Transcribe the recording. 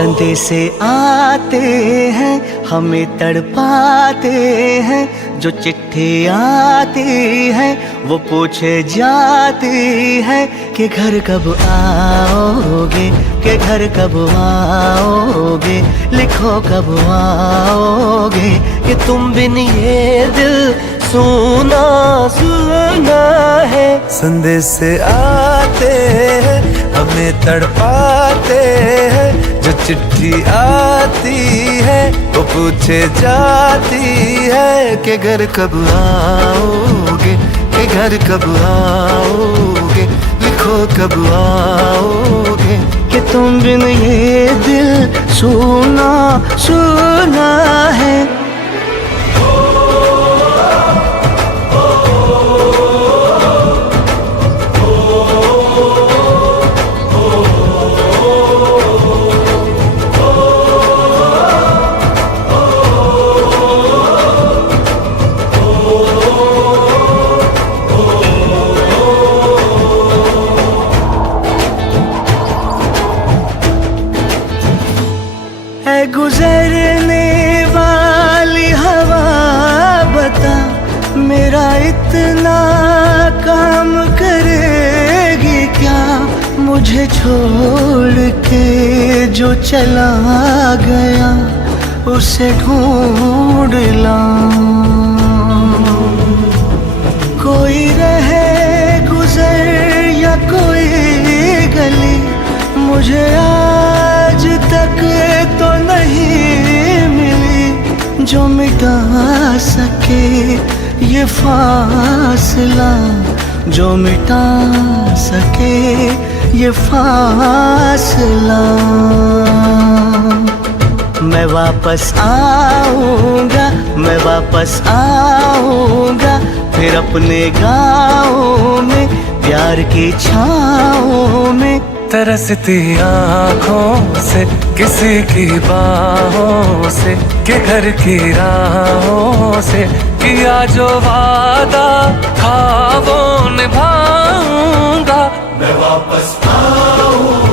संदेश आते हैं हमें तड़पाते हैं, जो चिट्ठी आती है वो पूछे जाती है कि घर कब आओगे, कि घर कब आओगे, लिखो कब आओगे, कि तुम बिन ये दिल सुना सुना है। संदेश आते हैं हमें तड़पाते हैं, जो चिट्ठी आती है वो पूछे जाती है कि घर कब आओगे, कि घर कब आओगे, लिखो कब आओगे, कि तुम बिन ये दिल सुना सुना है। गुजरने वाली हवा बता, मेरा इतना काम करेगी क्या, मुझे छोड़ के जो चला गया उसे ढूंढ लाऊं। कोई रहे गुजर या कोई गली, मुझे आज तक तो नहीं मिली जो मिटा सके ये फासला, जो मिटा सके ये फासला। मैं वापस आऊंगा, मैं वापस आऊंगा, फिर अपने गाँव में प्यार की छाँव में, तरसती आँखों से किसी की बाहों से, कि घर की राहों से किया जो वादा था वो निभाऊंगा। मैं वापस आऊंगा।